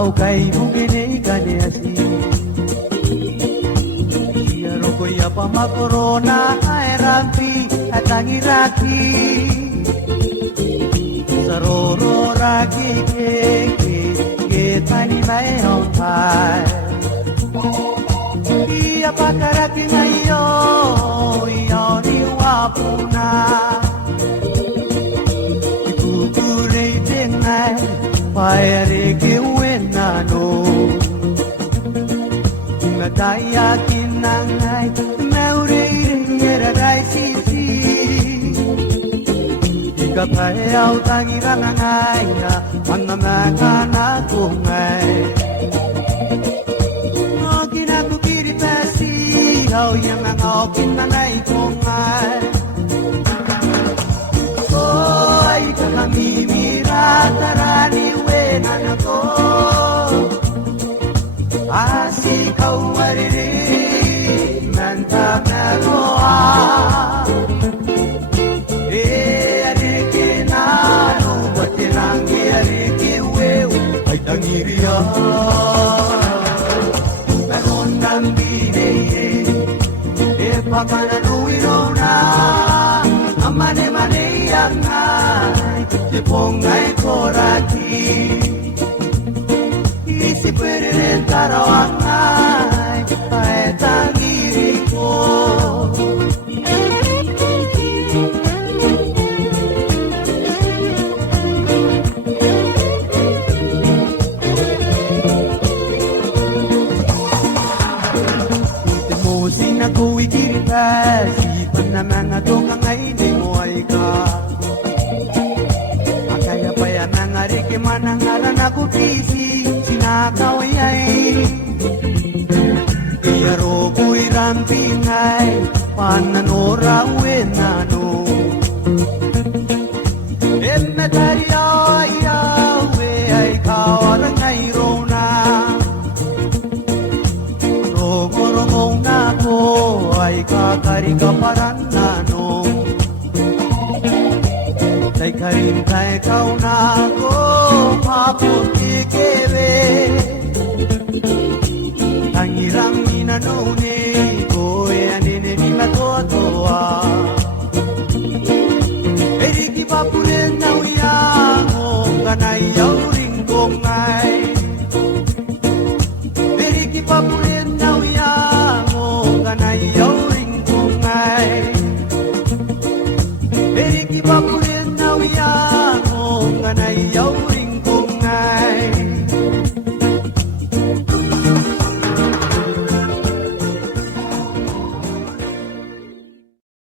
au kai mungene kane asi ia roko ia pama corona ai rampi atangi raki saroro raki ke tani mai on pai ia pakaraki ngai yo ia ni wapuna ikukure tengai paere ke wenano ngataya kinangai naure ira dai sisi ika pae au tangi rangai manana kana kungai ngokina kukiri pasi au yang ngokina nai kungai oi kami mira tarani wenanako asi kau mariri mantap nagoa adike nalu batinangi adike weu ay tangiria meron nambine pakana nuirona amane mane yangai pongai koraki isi puede entrar a wangai paetangiriko temosina kuikirita si panamanga dongangai ni moaika ke manangala na kutisi sinakaw yai iya rogo irampingay pananora wenano enna tayo ayawe ay kawarangay rona rogo rogong nako ay kakarika paranano tay karin tay kau nako paputi kebe tangiram minanone koe anene ni matoa eriki papure nauya nganai yauring kongai eriki papure nauya nganai yauring kongai eriki papure nauya nganai yauring